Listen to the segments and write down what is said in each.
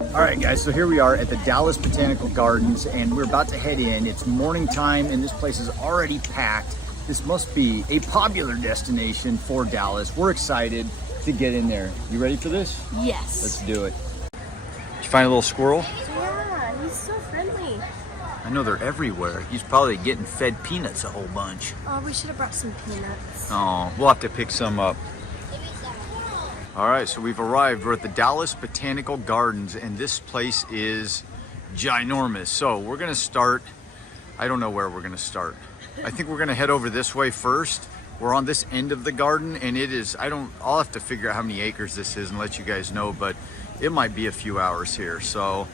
All right, guys, so here we are at the Dallas Botanical Gardens, and we're about to head in. It's morning time, and this place is already packed. This must be a popular destination for Dallas. We're excited to get in there. You ready for this? Yes. Let's do it. Did you find a little squirrel? Yeah, he's so friendly. I know they're everywhere. He's probably getting fed peanuts a whole bunch. Oh, we should have brought some peanuts. Oh, we'll have to pick some up. All right, so we've arrived. We're at the Dallas Botanical Gardens, and this place is ginormous. So we're gonna start, I don't know where we're gonna start. I think we're gonna head over this way first. We're on this end of the garden, and it is, I'll have to figure out how many acres this is and let you guys know, but it might be a few hours here. So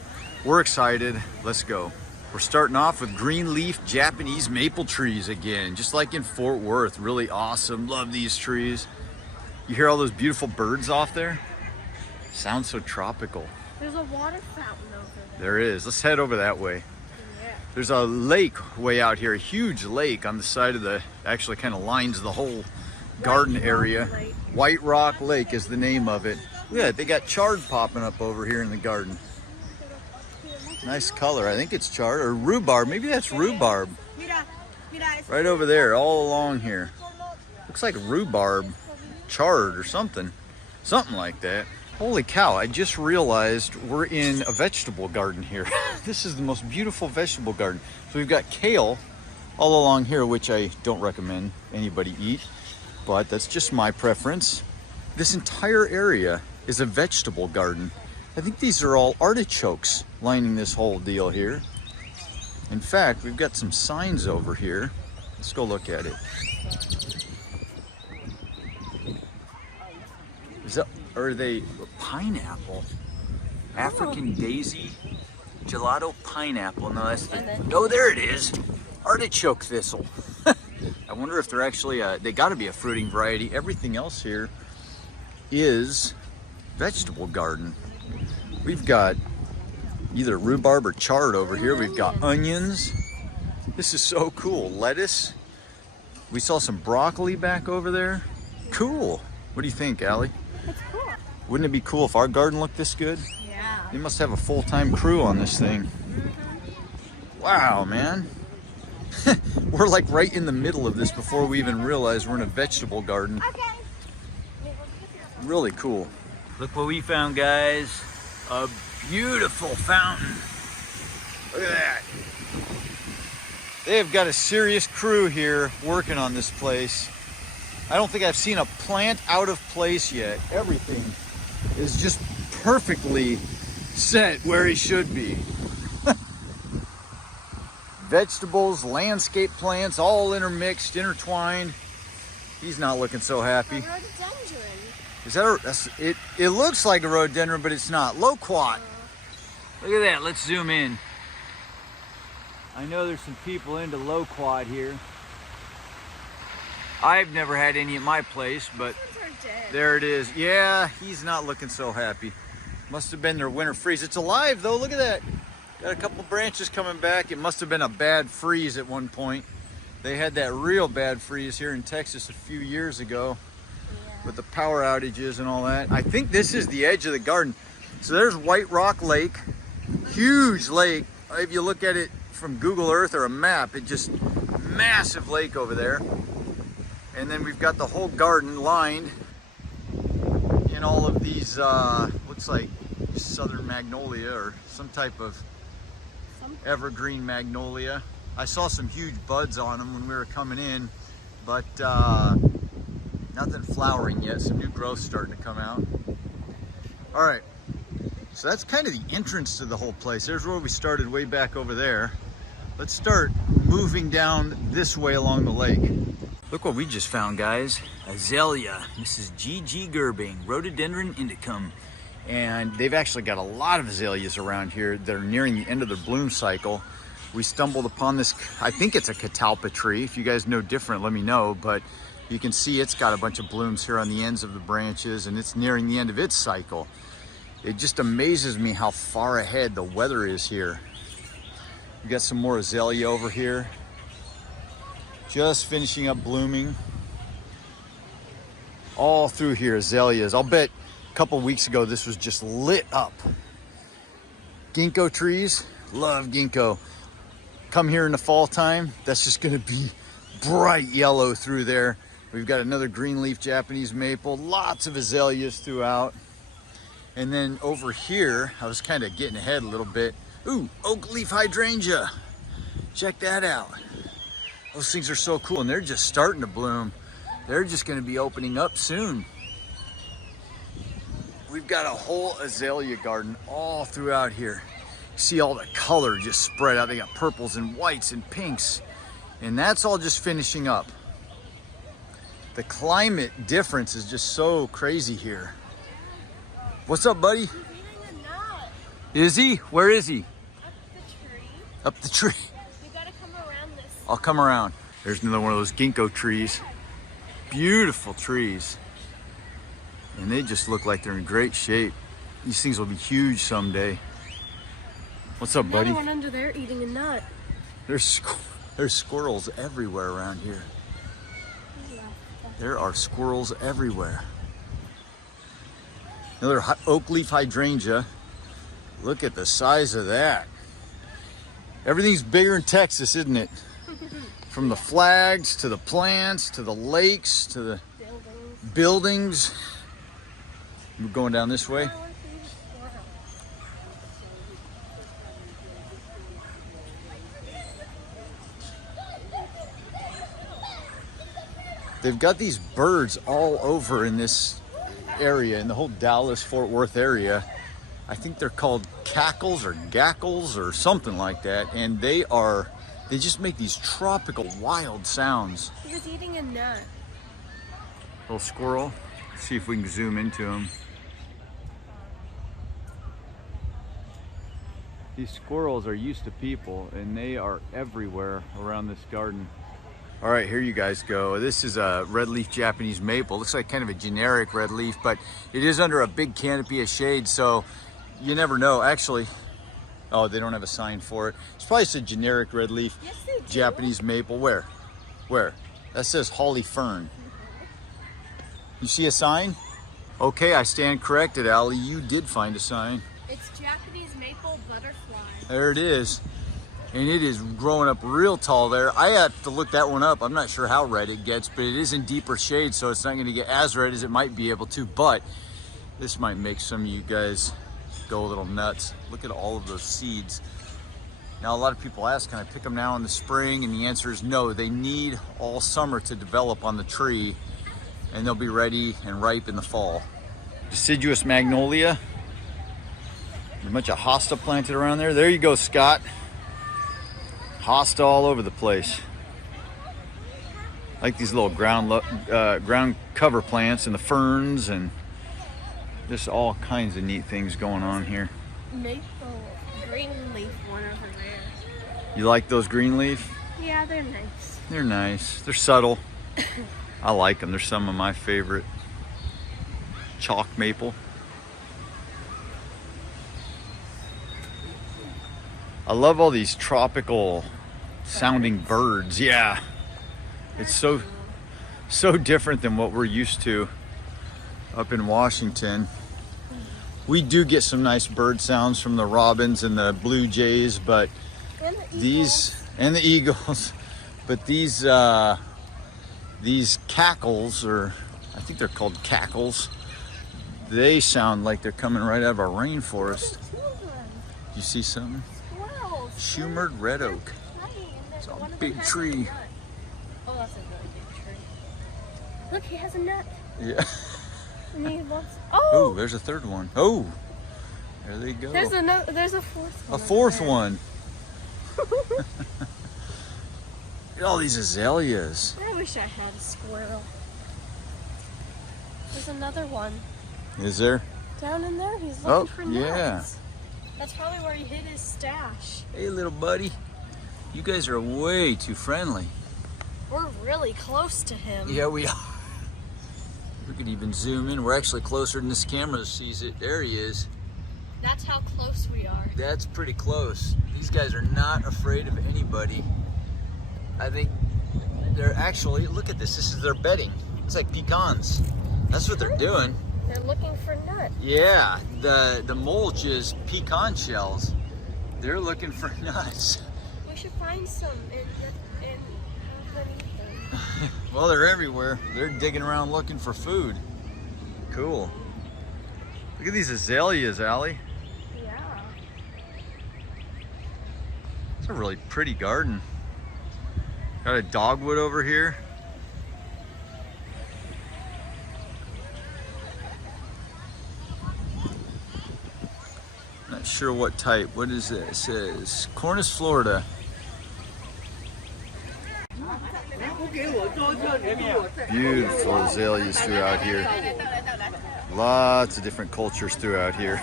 we're excited, let's go. We're starting off with green leaf Japanese maple trees again, just like in Fort Worth. Really awesome, love these trees. You hear all those beautiful birds off there? Sounds so tropical. There's a water fountain over there. There is. Let's head over that way. Yeah. There's a lake way out here, a huge lake on the side of the, actually kind of lines the whole garden area. White Rock Lake is the name of it. Look at that, they got chard popping up over here in the garden. Nice color. I think it's chard or rhubarb. Maybe that's rhubarb. Right over there, all along here. Looks like rhubarb. Chard or something like that. Holy cow, I just realized we're in a vegetable garden here. This is the most beautiful vegetable garden. So we've got kale all along here, which I don't recommend anybody eat, but that's just my preference. This entire area is a vegetable garden. I think these are all artichokes lining this whole deal here. In fact, we've got some signs over here. Let's go look at it. Are they pineapple? African daisy gelato pineapple. No, that's the, oh, there it is. Artichoke thistle. I wonder if they're actually they got to be a fruiting variety. Everything else here is vegetable garden. We've got either rhubarb or chard over here. We've got onions. This is so cool. Lettuce. We saw some broccoli back over there. Cool. What do you think, Allie? It's cool. Wouldn't it be cool if our garden looked this good? Yeah. They must have a full-time crew on this thing. Wow, man. We're like right in the middle of this before we even realize we're in a vegetable garden. Okay. Really cool. Look what we found, guys. A beautiful fountain. Look at that. They've got a serious crew here working on this place. I don't think I've seen a plant out of place yet. Everything is just perfectly set where it should be. Vegetables, landscape plants, all intermixed, intertwined. He's not looking so happy. A rhododendron. Is that it looks like a rhododendron, but it's not. Loquat. Look at that. Let's zoom in. I know there's some people into loquat here. I've never had any at my place, but there it is. Yeah, he's not looking so happy. Must have been their winter freeze. It's alive though, look at that. Got a couple branches coming back. It must have been a bad freeze at one point. They had that real bad freeze here in Texas a few years ago with the power outages and all that. I think this is the edge of the garden. So there's White Rock Lake, huge lake. If you look at it from Google Earth or a map, it just massive lake over there. And then we've got the whole garden lined in all of these, looks like southern magnolia or some type of evergreen magnolia. I saw some huge buds on them when we were coming in, but nothing flowering yet. Some new growth starting to come out. All right, so that's kind of the entrance to the whole place. There's where we started, way back over there. Let's start moving down this way along the lake. Look what we just found, guys. Azalea, Mrs. G.G. Gerbing, Rhododendron indicum. And they've actually got a lot of azaleas around here that are nearing the end of their bloom cycle. We stumbled upon this, I think it's a catalpa tree. If you guys know different, let me know. But you can see it's got a bunch of blooms here on the ends of the branches, and it's nearing the end of its cycle. It just amazes me how far ahead the weather is here. We got some more azalea over here. Just finishing up blooming. All through here, azaleas. I'll bet a couple weeks ago this was just lit up. Ginkgo trees, love ginkgo. Come here in the fall time, that's just gonna be bright yellow through there. We've got another green leaf Japanese maple, lots of azaleas throughout. And then over here, I was kind of getting ahead a little bit. Ooh, oak leaf hydrangea. Check that out. Those things are so cool, and they're just starting to bloom. They're just gonna be opening up soon. We've got a whole azalea garden all throughout here. You see all the color just spread out. They got purples and whites and pinks, and that's all just finishing up. The climate difference is just so crazy here. What's up, buddy? He's eating a nut. Is he? Where is he? Up the tree. Up the tree. You gotta come around this. I'll come around. There's another one of those ginkgo trees. Beautiful trees. And they just look like they're in great shape. These things will be huge someday. What's up, buddy? Another one under there eating a nut. There's squirrels everywhere around here. There are squirrels everywhere. Another oak leaf hydrangea. Look at the size of that. Everything's bigger in Texas, isn't it? From the flags to the plants to the lakes to the buildings. We're going down this way. They've got these birds all over in this area, in the whole Dallas-Fort Worth area. I think they're called cackles or gackles or something like that. And they just make these tropical wild sounds. He was eating a nut. Little squirrel. Let's see if we can zoom into him. These squirrels are used to people, and they are everywhere around this garden. All right, here you guys go. This is a red leaf Japanese maple. Looks like kind of a generic red leaf, but it is under a big canopy of shade, so you never know. Actually, oh, they don't have a sign for it. It's probably just a generic red leaf Yes, they do. Japanese maple. Where? Where? That says holly fern. You see a sign? Okay, I stand corrected, Allie. You did find a sign. It's Japanese maple butterfly. There it is. And it is growing up real tall there. I have to look that one up. I'm not sure how red it gets, but it is in deeper shade, so it's not gonna get as red as it might be able to, but this might make some of you guys go a little nuts. Look at all of those seeds. Now, a lot of people ask, can I pick them now in the spring? And the answer is no. They need all summer to develop on the tree, and they'll be ready and ripe in the fall. Deciduous magnolia. A bunch of hosta planted around there. There you go, Scott. Hosta all over the place. I like these little ground cover plants and the ferns and just all kinds of neat things going on here. Maple green leaf one over there. You like those green leaf? Yeah, they're nice. They're nice. They're subtle. I like them. They're some of my favorite. Chalk maple. I love all these tropical sounding birds. Yeah. It's so different than what we're used to up in Washington. We do get some nice bird sounds from the robins and the blue jays, but And the these and the eagles, but these cackles, or I think they're called cackles, they sound like they're coming right out of a rainforest. You see something? squirrels. Shumered red oak. It's a big tree. Oh, that's a really big tree. Look, he has a nut. Yeah. And he wants. Oh, Oh, there's a third one. Oh, there they go. there's another. There's a fourth one. A fourth over one. Look at all these azaleas. there. I wish I had a squirrel. There's another one Is there? down in there. He's Oh, looking for nuts. yeah. That's probably where he hid his stash. Hey, little buddy. You guys are way too friendly. We're really close to him. Yeah, we are. We could even zoom in. We're actually closer than this camera sees it. There he is. That's how close we are. That's pretty close. These guys are not afraid of anybody. I think they're actually, look at this. This is their bedding. It's like pecans. That's what they're doing. They're looking for nuts. Yeah, the mulch is pecan shells. They're looking for nuts. We should find some and have them eat them. Well, they're everywhere. They're digging around looking for food. Cool. Look at these azaleas, Allie. Yeah. It's a really pretty garden. Got a dogwood over here. Not sure what type. What is this? It says Cornus Florida. Beautiful azaleas throughout here. Lots of different cultures throughout here.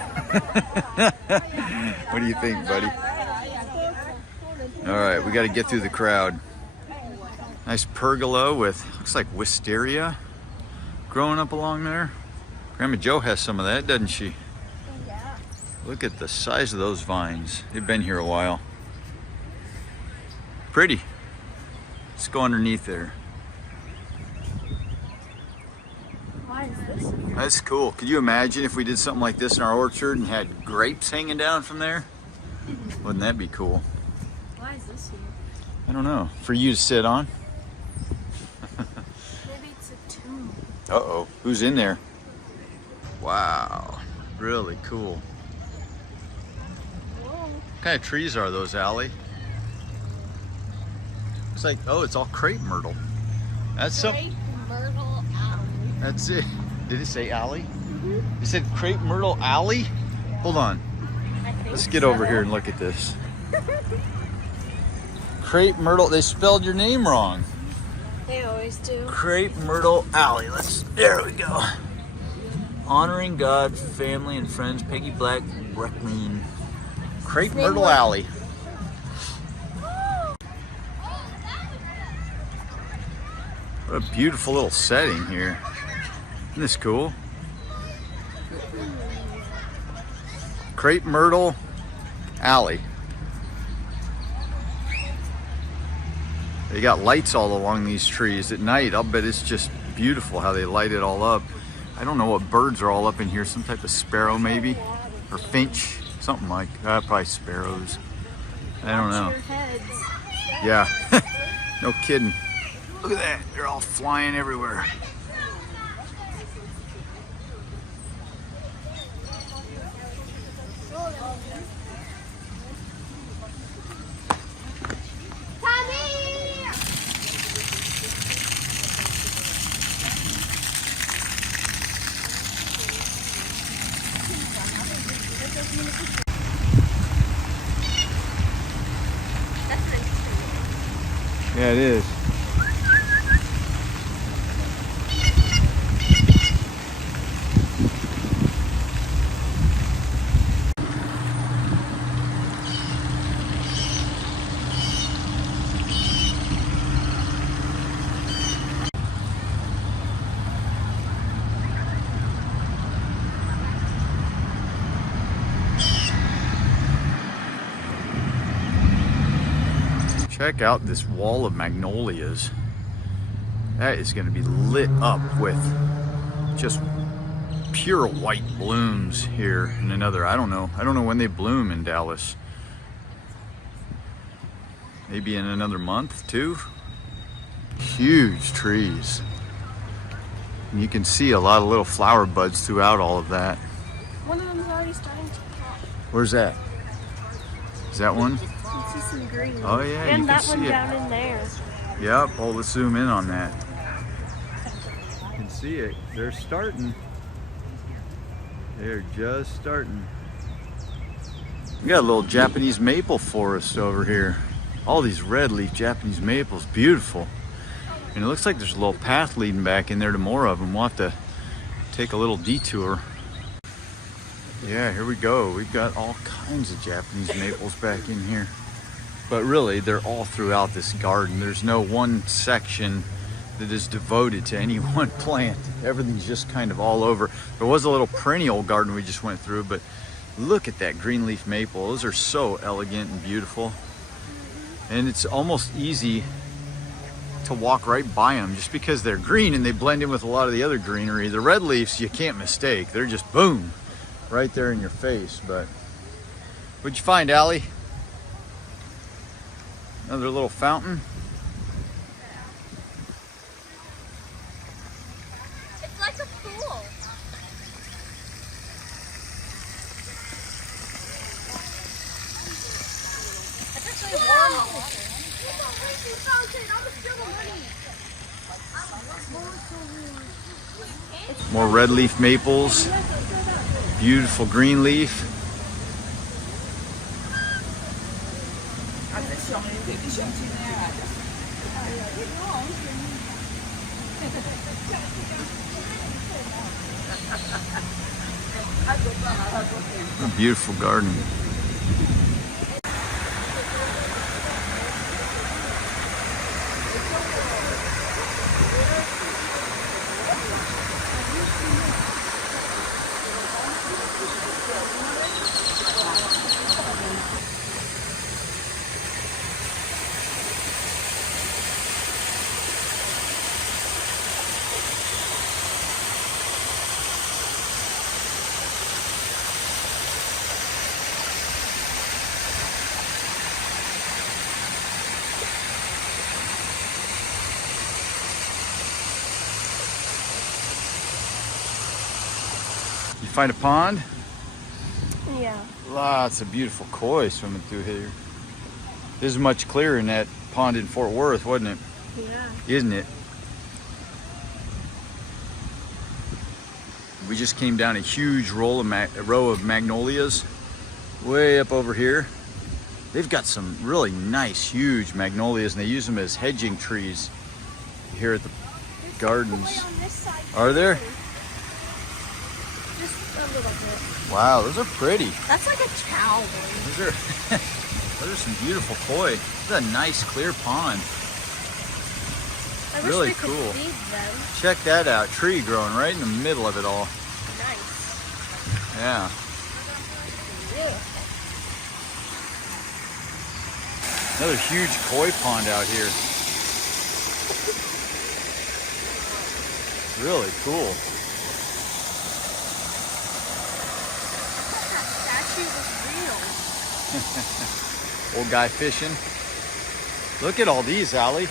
What do you think, buddy? All right, we got to get through the crowd. Nice pergola with, looks like wisteria growing up along there. Grandma Jo has some of that, doesn't she? Yeah. Look at the size of those vines. They've been here a while. Pretty. Let's go underneath there. Why is this? That's cool. Could you imagine if we did something like this in our orchard and had grapes hanging down from there? Wouldn't that be cool? Why is this here? I don't know. For you to sit on? Maybe it's a tomb. Uh-oh. Who's in there? Wow. Really cool. Whoa. What kind of trees are those, Allie? It's like, oh, it's all crepe myrtle. That's some. Crepe Myrtle Alley. That's it. Did it say alley? Mm-hmm. It said crepe myrtle alley? Hold on. I think Let's get over here and look at this. Crepe myrtle. They spelled your name wrong. They always do. Crepe Myrtle Alley. There we go. Honoring God, family, and friends. Peggy Black, Breckleen. Crepe Myrtle Alley. What a beautiful little setting here. Isn't this cool? Crepe Myrtle Alley. They got lights all along these trees at night. I'll bet it's just beautiful how they light it all up. I don't know what birds are all up in here. Some type of sparrow maybe, or finch, something like that. Probably sparrows. I don't know. Yeah, no kidding. Look at that, they're all flying everywhere. Yeah, it is. Check out this wall of magnolias. That is going to be lit up with just pure white blooms here in another, I don't know when they bloom in Dallas. Maybe in another month, too. Huge trees. And you can see a lot of little flower buds throughout all of that. One of them is already starting to pop. Where's that? Is that one? You can see some green. Oh yeah, you and can that see one it. down in there. Yep, oh, let's zoom in on that. You can see it. They're starting. They're just starting. We got a little Japanese maple forest over here. All these red leaf Japanese maples, beautiful. And it looks like there's a little path leading back in there to more of them. We'll have to take a little detour. Yeah, here we go. We've got all kinds of Japanese maples back in here. But really, they're all throughout this garden. There's no one section that is devoted to any one plant. Everything's just kind of all over. There was a little perennial garden we just went through, but look at that green leaf maple. Those are so elegant and beautiful. And it's almost easy to walk right by them just because they're green and they blend in with a lot of the other greenery. The red leaves, you can't mistake. They're just boom, right there in your face. But what'd you find, Allie? Another little fountain. It's like a pool. It's actually warm water. It's a racing fountain. I'm gonna steal the money. More red leaf maples. Beautiful green leaf. A beautiful garden. You find a pond? Yeah. Lots of beautiful koi swimming through here. This is much clearer than that pond in Fort Worth, wasn't it? Yeah. Isn't it? We just came down a huge row of magnolias way up over here. They've got some really nice, huge magnolias, and they use them as hedging trees here at the gardens. Are there? Just a little bit. Wow, those are pretty. That's like a cowboy. Those are, those are some beautiful koi. This is a nice, clear pond. I Really wish we cool. could feed them. Check that out. Tree growing right in the middle of it all. Nice. Yeah. Beautiful. Another huge koi pond out here. Really cool. That statue was real. Old guy fishing. Look at all these, Allie.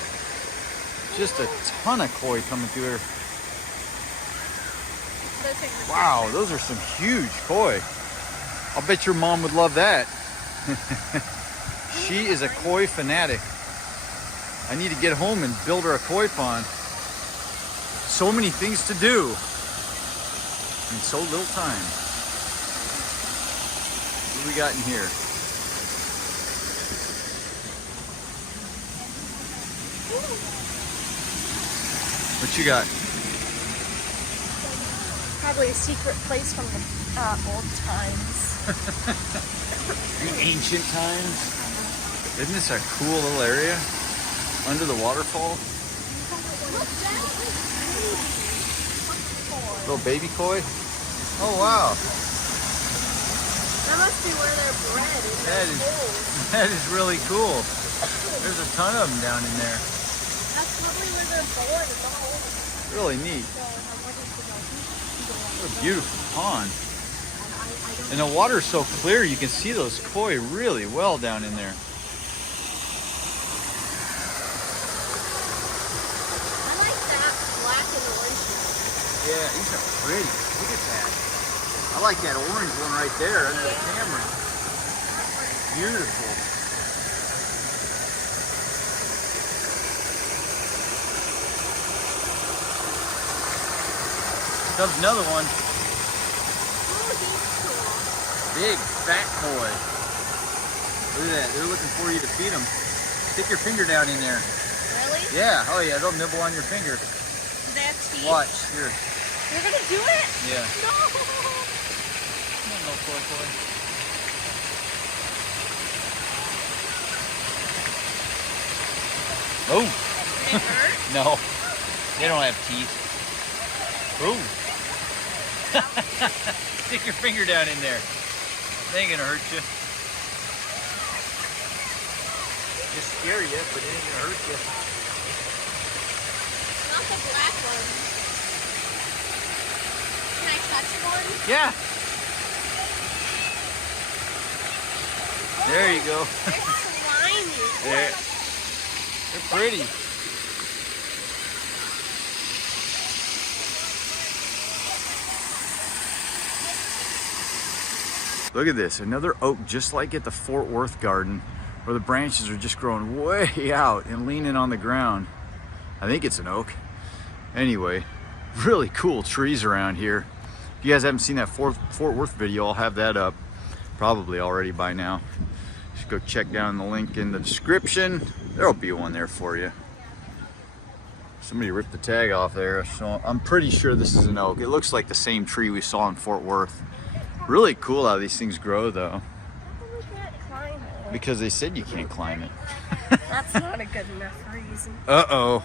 Just a ton of koi coming through here. Wow, those are some huge koi. I'll bet your mom would love that. She is a koi fanatic. I need to get home and build her a koi pond. So many things to do in so little time. What do we got in here? What you got? Probably a secret place from the old times. The ancient times. Isn't this a cool little area? Under the waterfall. Little baby koi. Oh wow. That must be where they're bred. That is really cool. There's a ton of them down in there. That's probably where they're born. It's all over. Really neat. What a beautiful pond. And the water's so clear you can see those koi really well down in there. I like that black and orange. Yeah, these are pretty. Look at that. I like that orange one right there under the camera. Beautiful. Comes another one. Oh, he's cool. Big, fat koi. Look at that. They're looking for you to feed them. Stick your finger down in there. Really? Yeah. Oh, yeah. They'll nibble on your finger. Do they have teeth? Watch. Here. You're gonna do it? Yeah. No. No koi koi. Oh. Did it hurt? No. They don't have teeth. Ooh. Stick your finger down in there. They ain't gonna hurt you. Just scare you, but it ain't gonna hurt you. Not the black one. Can I touch one? Yeah. There you go. They're slimy. There. They're pretty. Look at this, another oak just like at the Fort Worth garden, where the branches are just growing way out and leaning on the ground. I think it's an oak. Anyway, really cool trees around here. If you guys haven't seen that Fort Worth video, I'll have that up probably already by now. Just go check down the link in the description. There'll be one there for you. Somebody ripped the tag off there, so I'm pretty sure this is an oak. It looks like the same tree we saw in Fort Worth. Really cool how these things grow though. We can't climb it. Because they said you can't climb it. That's not a good enough reason. Uh-oh.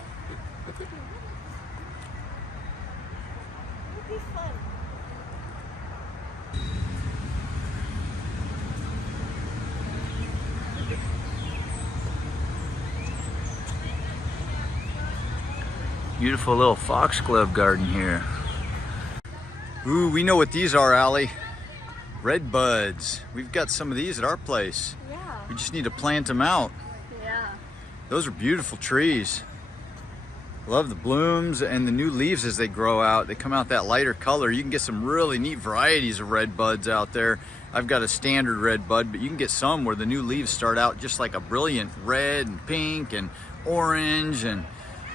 It'd be fun. Beautiful little foxglove garden here. Ooh, we know what these are, Allie. Red buds. We've got some of these at our place. Yeah. We just need to plant them out. Yeah. Those are beautiful trees. Love the blooms and the new leaves as they grow out. They come out that lighter color. You can get some really neat varieties of red buds out there. I've got a standard red bud, but you can get some where the new leaves start out just like a brilliant red and pink and orange, and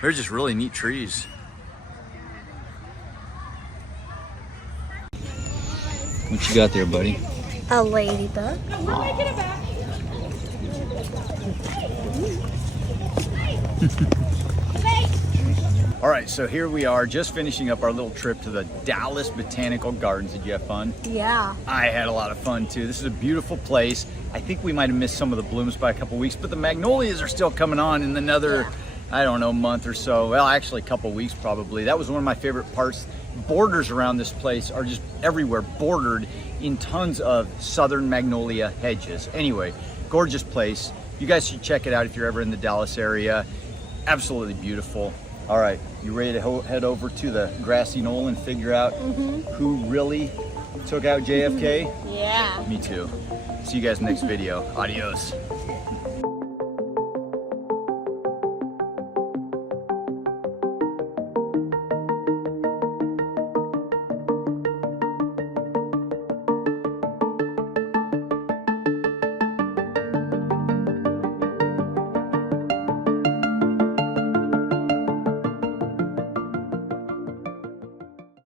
they're just really neat trees. What you got there, buddy? A ladybug. All right, so here we are just finishing up our little trip to the Dallas Botanical Gardens. Did you have fun? Yeah. I had a lot of fun too. This is a beautiful place. I think we might have missed some of the blooms by a couple weeks, but the magnolias are still coming on in another, I don't know, month or so. Well, actually a couple weeks probably. That was one of my favorite parts. Borders around this place are just everywhere, bordered in tons of southern magnolia hedges. Anyway, gorgeous place. You guys should check it out if you're ever in the Dallas area. Absolutely beautiful. All right, you ready to head over to the grassy knoll and figure out who really took out JFK? Yeah. Me too. See you guys next video. Adios.